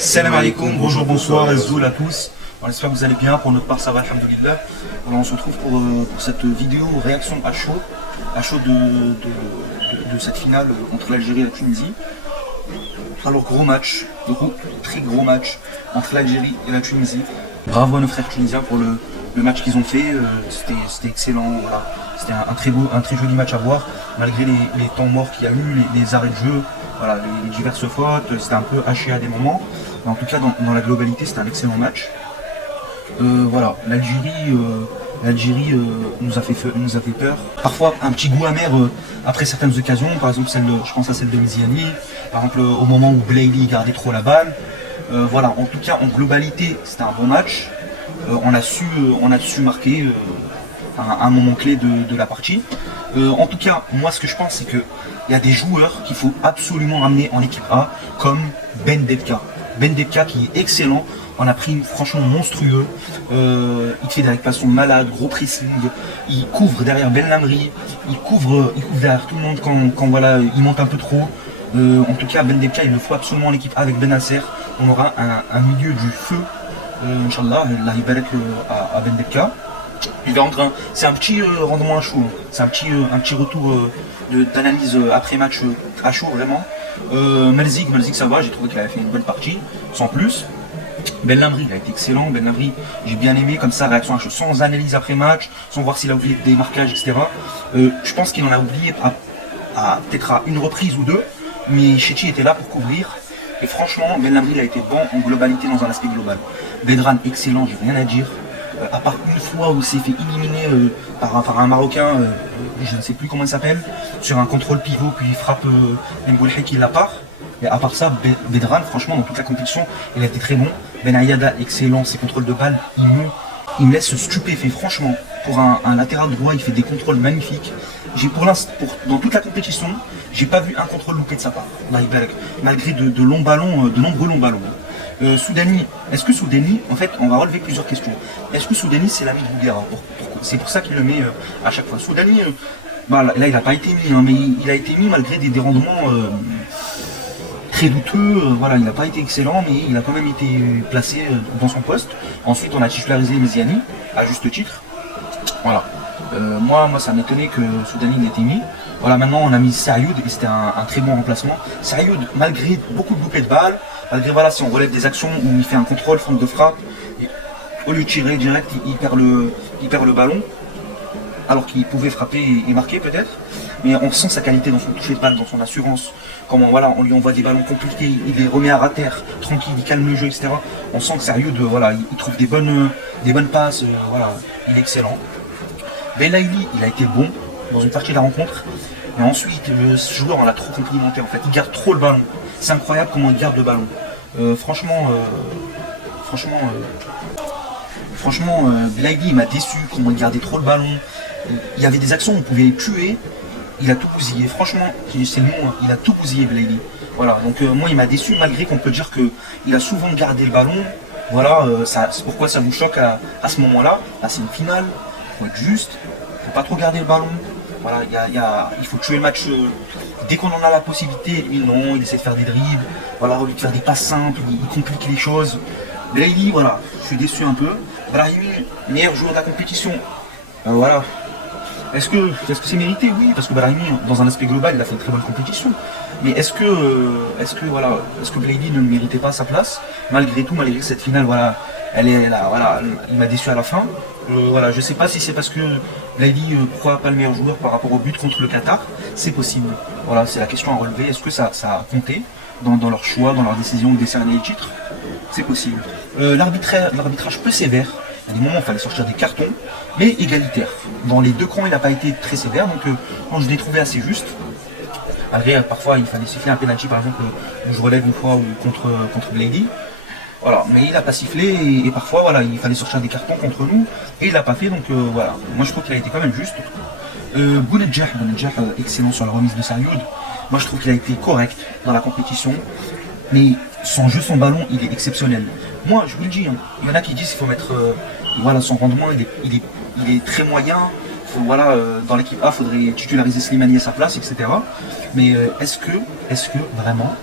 Salam alaikum, bonjour, bonsoir, Zoul à tous. On espère que vous allez bien, pour notre part ça va, alhamdoulilah. On se retrouve pour cette vidéo réaction à chaud de cette finale entre l'Algérie et la Tunisie. Alors très gros match entre l'Algérie et la Tunisie. Bravo à nos frères tunisiens pour le match qu'ils ont fait, c'était excellent, voilà. C'était un très joli match à voir, malgré les temps morts qu'il y a eu, les arrêts de jeu, voilà, les diverses fautes, c'était un peu haché à des moments. Mais en tout cas, dans la globalité, c'était un excellent match. Voilà, l'Algérie nous a fait peur. Parfois, un petit goût amer après certaines occasions, par exemple, je pense à celle de Mziani, par exemple, au moment où Blaili gardait trop la balle. Voilà, en tout cas, en globalité, c'était un bon match. On a su marquer un moment clé de la partie. En tout cas, moi, ce que je pense, c'est qu'il y a des joueurs qu'il faut absolument ramener en équipe A, comme Ben Debka. Ben Debka qui est excellent, on a pris franchement monstrueux, il fait des récupérations malades, gros pressing, il couvre derrière Ben Lamri, il couvre derrière tout le monde quand voilà, il monte un peu trop. En tout cas, Ben Debka, il le faut absolument en équipe A avec Ben Nasser. On aura un milieu du feu, Inch'Allah, Allah barak à Ben Debka. C'est un petit rendement à chaud, c'est un petit retour d'analyse après match à chaud vraiment. Malzik ça va, j'ai trouvé qu'il avait fait une bonne partie, sans plus. Ben Lamri, il a été excellent, Ben Lamri, j'ai bien aimé comme ça, réaction à chaud, sans analyse après match, sans voir s'il a oublié des marquages, etc. Je pense qu'il en a oublié peut-être à une reprise ou deux, mais Chetty était là pour couvrir. Et franchement, Ben Lamri il a été bon en globalité dans un aspect global. Bedran, excellent, j'ai rien à dire. À part une fois où il s'est fait éliminer par un Marocain, je ne sais plus comment il s'appelle, sur un contrôle pivot, puis il frappe Mboulhi qui la part. Et à part ça, Bedran, franchement, dans toute la compétition, il a été très bon. Ben Ayada, excellent, ses contrôles de balle, il me laisse stupéfait, franchement. Pour un latéral droit, il fait des contrôles magnifiques. Dans toute la compétition, j'ai pas vu un contrôle loupé de sa part, malgré de longs ballons, de nombreux longs ballons. Soudani, est-ce que Soudani, en fait, on va relever plusieurs questions. Est-ce que Soudani, c'est l'ami de Bouguera? C'est pour ça qu'il le met à chaque fois. Soudani, là, il n'a pas été mis, hein, mais il a été mis malgré des rendements très douteux. Voilà, il n'a pas été excellent, mais il a quand même été placé dans son poste. Ensuite, on a titularisé Mziani, à juste titre. Voilà. Moi, ça m'étonnait que Soudani ait été mis. Voilà, maintenant on a mis Sayoud et c'était un très bon remplacement. Sayoud, malgré beaucoup de loupés de balles, malgré voilà, si on relève des actions où il fait un contrôle, fente de frappe, et au lieu de tirer direct, il perd le ballon, alors qu'il pouvait frapper et marquer peut-être. Mais on sent sa qualité dans son toucher de balle, dans son assurance. Comment voilà, on lui envoie des ballons compliqués, il les remet à terre, tranquille, il calme le jeu, etc. On sent que Sayoud, voilà, il trouve des bonnes passes, voilà, il est excellent. Belaïli, il a été bon dans une partie de la rencontre, mais ensuite ce joueur on l'a trop complimenté en fait, il garde trop le ballon, c'est incroyable comment il garde le ballon. Franchement, Belaïli il m'a déçu, comment il gardait trop le ballon, il y avait des actions où on pouvait le tuer, il a tout bousillé, franchement, c'est le mot, hein, il a tout bousillé Belaïli. Voilà, donc moi il m'a déçu malgré qu'on peut dire qu'il a souvent gardé le ballon, voilà, c'est pourquoi ça vous choque à ce moment-là, c'est une finale, il faut être juste, il ne faut pas trop garder le ballon. Voilà, il faut tuer le match dès qu'on en a la possibilité. Lui, non, il essaie de faire des dribbles, voilà, au lieu de faire des passes simples, il complique les choses. Brahimi, voilà, je suis déçu un peu. Brahimi, meilleur joueur de la compétition. Voilà. Est-ce que c'est mérité? Oui, parce que Brahimi, dans un aspect global, il a fait une très bonne compétition. Mais est-ce que Brahimi ne méritait pas sa place? Malgré tout, malgré cette finale, voilà, elle est là, voilà, il m'a déçu à la fin. Voilà, je ne sais pas si c'est parce que Brahimi pourquoi pas le meilleur joueur par rapport au but contre le Qatar, c'est possible. Voilà, c'est la question à relever. Est-ce que ça a compté dans leur choix, dans leur décision de décerner les titres? C'est possible. L'arbitrage peu sévère. Il y a des moments où il fallait sortir des cartons, mais égalitaire. Dans les deux camps, il n'a pas été très sévère, donc je l'ai trouvé assez juste. Malgré parfois il fallait siffler un penalty, par exemple, je relève une fois ou contre Blady. Voilà, mais il n'a pas sifflé et parfois voilà, il fallait sortir des cartons contre nous et il l'a pas fait, donc voilà. Moi je trouve qu'il a été quand même juste. Bounedjah, excellent sur la remise de Sayoud. Moi je trouve qu'il a été correct dans la compétition, mais son jeu, son ballon, il est exceptionnel. Moi je vous le dis, hein, il y en a qui disent qu'il faut mettre voilà, son rendement, il est très moyen. Voilà, dans l'équipe A, il faudrait titulariser Slimani à sa place, etc. Mais est-ce que vraiment,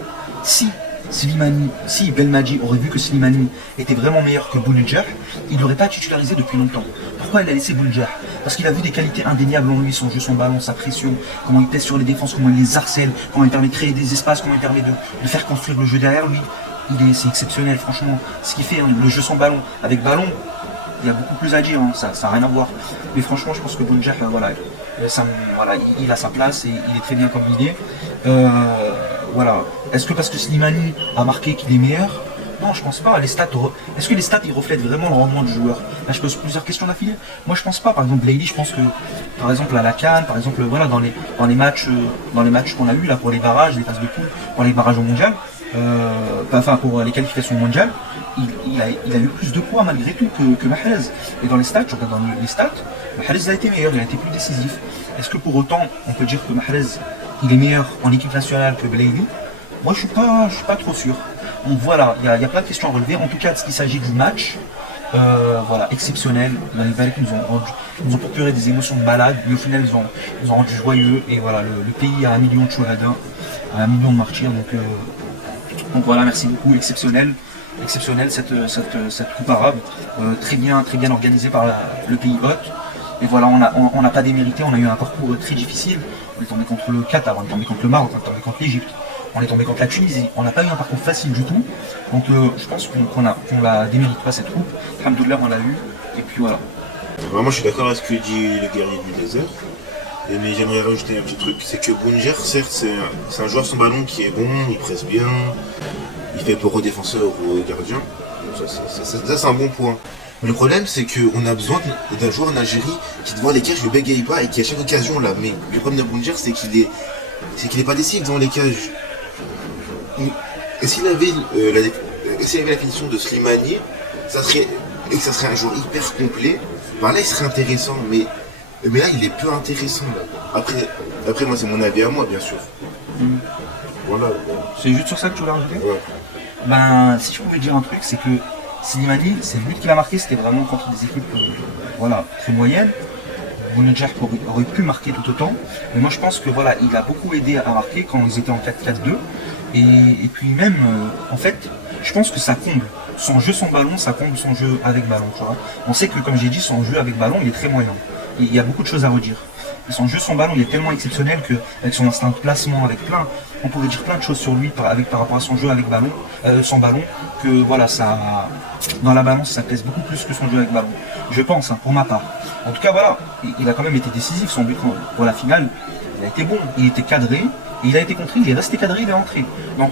si Slimani, si Belmadi aurait vu que Slimani était vraiment meilleur que Bounedjah, il ne l'aurait pas titularisé depuis longtemps. Pourquoi il a laissé Bounedjah? Parce qu'il a vu des qualités indéniables en lui, son jeu, son ballon, sa pression, comment il pèse sur les défenses, comment il les harcèle, comment il permet de créer des espaces, comment il permet de faire construire le jeu derrière lui. C'est exceptionnel, franchement. Ce qu'il fait, hein, le jeu sans ballon, avec ballon, il y a beaucoup plus à dire, hein, ça n'a rien à voir. Mais franchement, je pense que Bounedjah, voilà, il a sa place et il est très bien comme il est. Voilà. Est-ce que parce que Slimani a marqué qu'il est meilleur? Non, je pense pas. Est-ce que les stats ils reflètent vraiment le rendement du joueur? Là, je pose plusieurs questions d'affilée. Moi, je pense pas. Par exemple, Layli, je pense que, par exemple, à la CAN, par exemple, voilà, dans les matchs qu'on a eu là pour les barrages, les phases de poule, pour les barrages au mondial, enfin pour les qualifications mondiales, il a eu plus de poids malgré tout que Mahrez. Et dans les stats, je regarde dans les stats, Mahrez a été meilleur, il a été plus décisif. Est-ce que pour autant, on peut dire que Mahrez il est meilleur en équipe nationale que Belmadi? Moi, je suis pas trop sûr. Donc voilà, il y a plein de questions à relever. En tout cas, de ce qu'il s'agit du match, voilà, exceptionnel. Les Balèques nous ont procuré des émotions de malade, mais au final, ils nous ont rendu joyeux. Et voilà, le pays a 1 million de chouhada, 1 million de martyrs. Donc voilà, merci beaucoup, exceptionnel cette coupe arabe, très bien organisée par le pays hôte. Et voilà, on n'a pas démérité, on a eu un parcours très difficile. On est tombé contre le Qatar, on est tombé contre le Maroc, on est tombé contre l'Égypte, on est tombé contre la Tunisie. On n'a pas eu un parcours facile du tout. Donc je pense qu'on la démérite pas cette coupe. Alhamdoulilah, on l'a eu. Et puis voilà. Vraiment, je suis d'accord avec ce que dit le guerrier du désert. Mais j'aimerais rajouter un petit truc, c'est que Bounedjah, certes, c'est un joueur sans ballon qui est bon, il presse bien, il fait peur aux défenseurs ou aux gardiens. Ça, c'est un bon point. Mais le problème, c'est qu'on a besoin d'un joueur en Algérie qui, devant les cages, ne bégaye pas et qui, à chaque occasion, là. Mais le problème de Bounedjah, c'est qu'il est pas décisif devant les cages. Et s'il avait la finition de Slimani, ça serait un joueur hyper complet. Ben là, il serait intéressant, mais là, il est peu intéressant. Là. Après, moi, c'est mon avis à moi, bien sûr. Voilà. C'est juste sur ça que tu voulais rajouter? Ouais. Ben, si je pouvais dire un truc, c'est que Slimani, c'est le but qu'il a marqué, c'était vraiment contre des équipes voilà, très moyennes. Bounedjah aurait pu marquer tout autant, mais moi je pense que voilà, il a beaucoup aidé à marquer quand ils étaient en 4-4-2. Et puis même, en fait, je pense que ça comble. Son jeu sans ballon, ça comble son jeu avec ballon. Tu vois. On sait que, comme j'ai dit, son jeu avec ballon, il est très moyen. Il y a beaucoup de choses à redire. Et son jeu sans ballon, il est tellement exceptionnel qu'avec son instinct de placement, on pourrait dire plein de choses sur lui par rapport à son jeu avec ballon, sans ballon, que voilà, ça, dans la balance, ça pèse beaucoup plus que son jeu avec ballon. Je pense, hein, pour ma part. En tout cas, voilà, il a quand même été décisif. Son but pour la finale, il a été bon, il était cadré. Et il a été contré, il est resté cadré, il est entré. Donc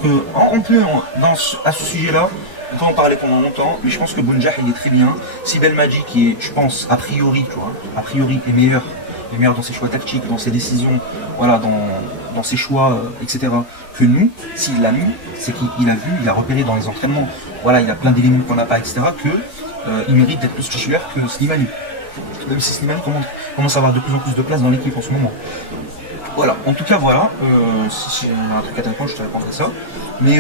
à ce sujet-là, on peut en parler pendant longtemps, mais je pense que Bounedjah il est très bien. Si Belmadi qui est, je pense, a priori est meilleur dans ses choix tactiques, dans ses décisions, voilà, dans ses choix, etc. que nous, s'il l'a mis, c'est qu'il a vu, il a repéré dans les entraînements, voilà, il y a plein d'éléments qu'on n'a pas, etc. il mérite d'être plus titulaire que Slimani. Même si Slimani commence à avoir de plus en plus de place dans l'équipe en ce moment. Voilà, en tout cas voilà, si j'ai un truc à te répondre, je te répondrai ça. Mais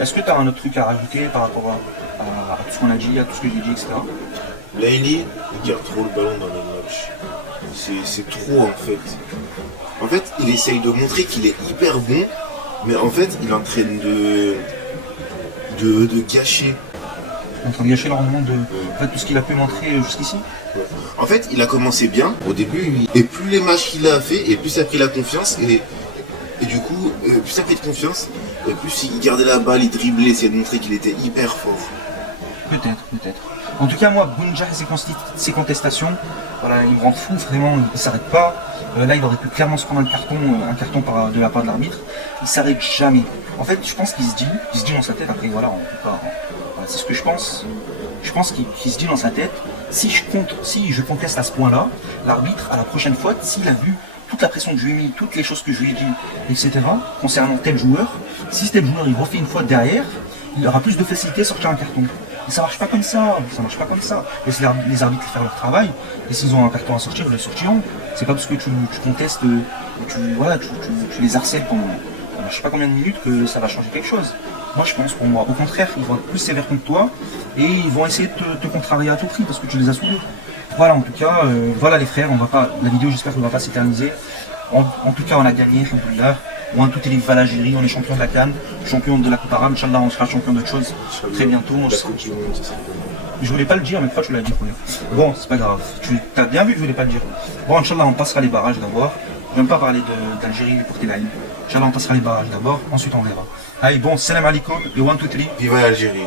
est-ce que tu as un autre truc à rajouter par rapport à tout ce qu'on a dit, à tout ce que j'ai dit, etc. Layli, il garde trop le ballon dans les matchs. C'est trop en fait. En fait, il essaye de montrer qu'il est hyper bon, mais en fait, il est en train de gâcher. En train de gâcher le rendement de tout ce qu'il a pu montrer jusqu'ici. Ouais. En fait, il a commencé bien au début, et plus les matchs qu'il a fait, et plus ça a pris la confiance, et du coup, plus ça a pris de confiance, et plus il gardait la balle, il driblait, essayait de montrer qu'il était hyper fort. Peut-être. En tout cas, moi, Bounedjah et ses contestations, voilà, il me rend fou, vraiment, il ne s'arrête pas. Là, il aurait pu clairement se prendre un carton de la part de l'arbitre. Il ne s'arrête jamais. En fait, je pense qu'il se dit dans sa tête, après, voilà, c'est ce que je pense. Je pense qu'il se dit dans sa tête, si je conteste à ce point-là, l'arbitre, à la prochaine fois, s'il a vu toute la pression que je lui ai mis, toutes les choses que je lui ai dit, etc., concernant tel joueur, si tel joueur il refait une faute derrière, il aura plus de facilité à sortir un carton. Et ça marche pas comme ça. Laisse les arbitres faire leur travail, et s'ils ont un carton à sortir, ils le sortiront. C'est pas parce que tu contestes, tu les harcèles pendant je sais pas combien de minutes que ça va changer quelque chose. Moi je pense, pour moi, au contraire, ils vont être plus sévères contre toi, et ils vont essayer de te contrarier à tout prix, parce que tu les as soudés. Voilà, en tout cas, voilà les frères, la vidéo j'espère qu'elle ne va pas s'éterniser. En tout cas, on a gagné, alhamdoulilah. Ou un tout élite va l'Algérie, on est champion de la CAN, champion de la Coupe arabe, Inch'Allah on sera champion d'autres choses très bientôt. La Coupe du Monde, ça serait pas mal. Je voulais pas le dire, mais pourquoi tu l'as dit pour lui? Bon, c'est pas grave. Tu as bien vu que je voulais pas le dire. Bon, Inch'Allah, on passera les barrages d'abord. Je vais même pas parler d'Algérie et pour Telaïm. Inch'Allah, on passera les barrages d'abord, ensuite on verra. Allez, bon, salam alaikum, et 1, 2, 3. Viva l'Algérie.